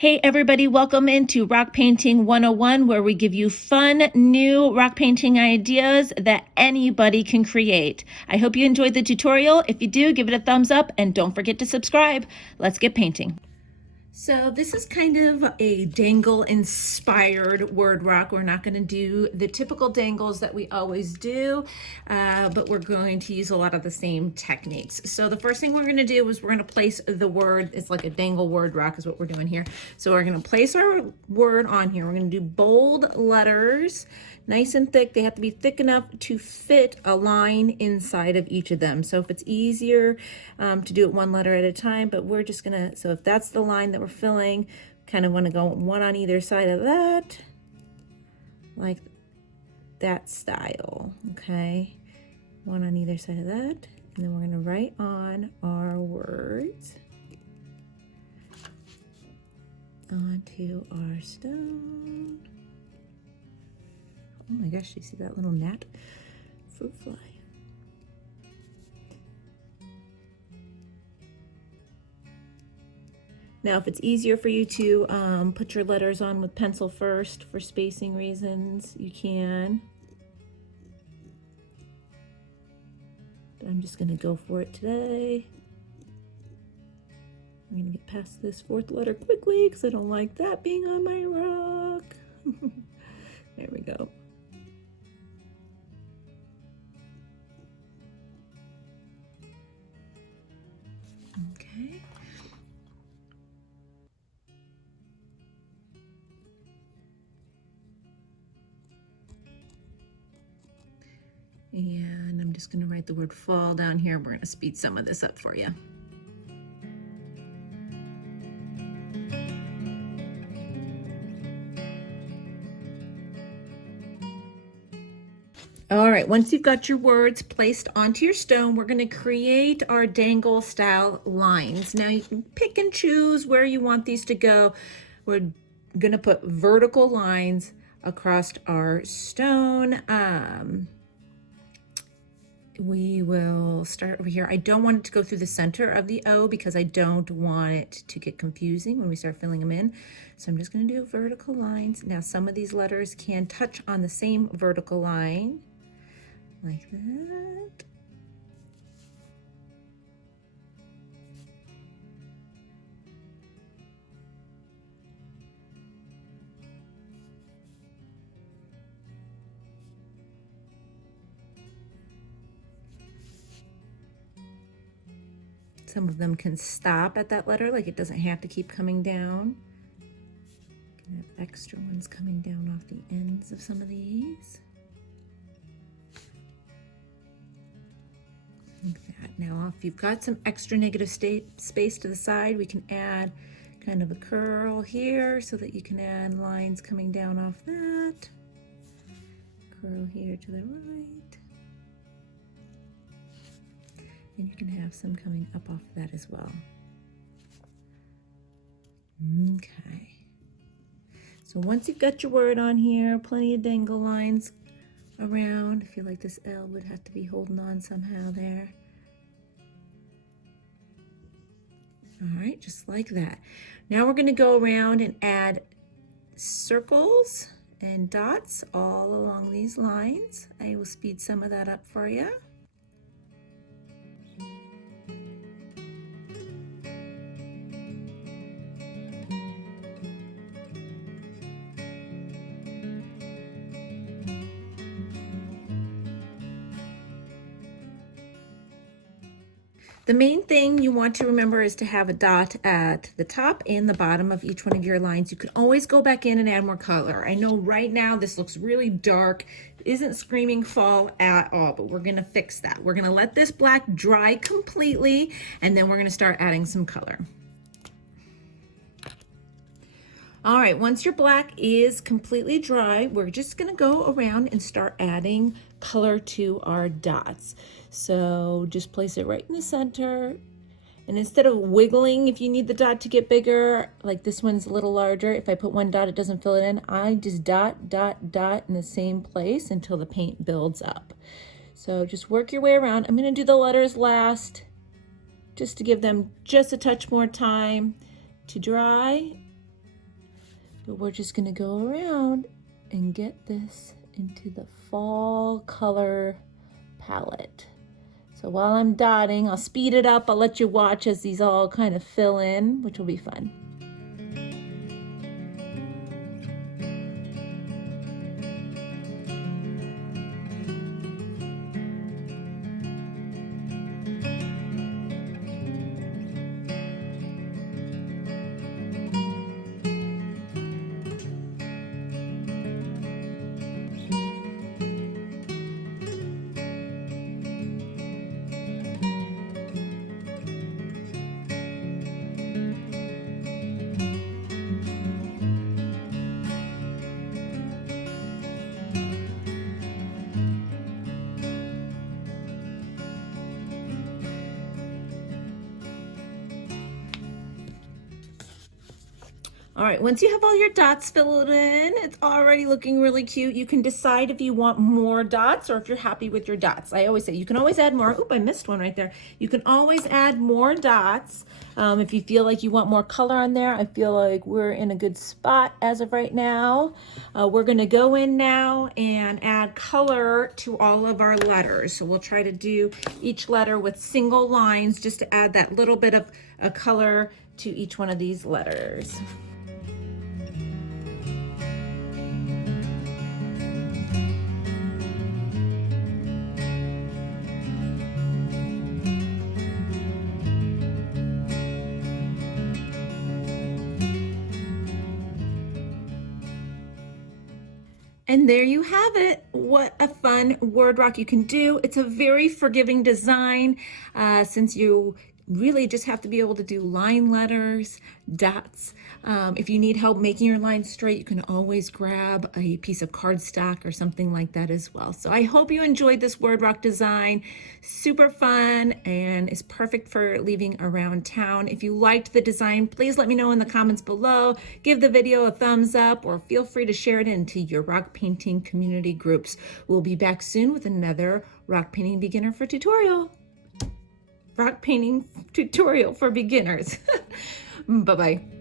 Hey everybody, welcome into Rock Painting 101, where we give you fun, new rock painting ideas that anybody can create. I hope you enjoyed the tutorial. If you do, give it a thumbs up and don't forget to subscribe. Let's get painting. So this is kind of a dangle inspired word rock. We're not going to do the typical dangles that we always do, but we're going to use a lot of the same techniques. So the first thing we're going to do is we're going to place the word. It's like a dangle word rock is what we're doing here. So we're going to place our word on here. We're going to do bold letters, nice and thick. They have to be thick enough to fit a line inside of each of them. So if it's easier to do it one letter at a time, but we're just gonna, so if that's the line that we're filling, kind of want to go one on either side of that, like that style, okay? One on either side of that, and then we're gonna write on our words onto our stone. Oh my gosh, you see that little gnat fruit fly? Now, if it's easier for you to put your letters on with pencil first for spacing reasons, you can. But I'm just gonna go for it today. I'm gonna get past this fourth letter quickly because I don't like that being on my rock. There we go. Okay. And I'm just going to write the word fall down here. We're going to speed some of this up for you. All right, once you've got your words placed onto your stone, we're going to create our dangle style lines. Now you can pick and choose where you want these to go. We're going to put vertical lines across our stone. We will start over here. I don't want it to go through the center of the O because I don't want it to get confusing when we start filling them in. So I'm just going to do vertical lines. Now some of these letters can touch on the same vertical line, like that. Some of them can stop at that letter, like it doesn't have to keep coming down. Can have extra ones coming down off the ends of some of these. Like that. Now, if you've got some extra negative space to the side, we can add kind of a curl here so that you can add lines coming down off that. Curl here to the right. And you can have some coming up off that as well. Okay. So once you've got your word on here, plenty of dangle lines around. I feel like this L would have to be holding on somehow there. All right, just like that. Now we're going to go around and add circles and dots all along these lines. I will speed some of that up for you. The main thing you want to remember is to have a dot at the top and the bottom of each one of your lines. You can always go back in and add more color. I know right now this looks really dark, isn't screaming fall at all, but we're gonna fix that. We're gonna let this black dry completely, and then we're gonna start adding some color. All right, once your black is completely dry, we're just gonna go around and start adding color to our dots. So just place it right in the center. And instead of wiggling, if you need the dot to get bigger, like this one's a little larger, if I put one dot, it doesn't fill it in. I just dot, dot, dot in the same place until the paint builds up. So just work your way around. I'm gonna do the letters last, just to give them just a touch more time to dry. But we're just gonna go around and get this into the fall color palette. So while I'm dotting, I'll speed it up. I'll let you watch as these all kind of fill in, which will be fun. All right, once you have all your dots filled in, it's already looking really cute. You can decide if you want more dots or if you're happy with your dots. I always say you can always add more. Oop, I missed one right there. You can always add more dots if you feel like you want more color on there. I feel like we're in a good spot as of right now. We're gonna go in now and add color to all of our letters. So we'll try to do each letter with single lines just to add that little bit of a color to each one of these letters. And there you have it. What a fun word rock you can do. It's a very forgiving design since you really just have to be able to do line letters, dots. If you need help making your lines straight, you can always grab a piece of cardstock or something like that as well. So I hope you enjoyed this word rock design. Super fun and is perfect for leaving around town. If you liked the design, please let me know in the comments below. Give the video a thumbs up or feel free to share it into your rock painting community groups. We'll be back soon with another rock painting beginner for tutorial. Rock painting tutorial for beginners. Bye-bye.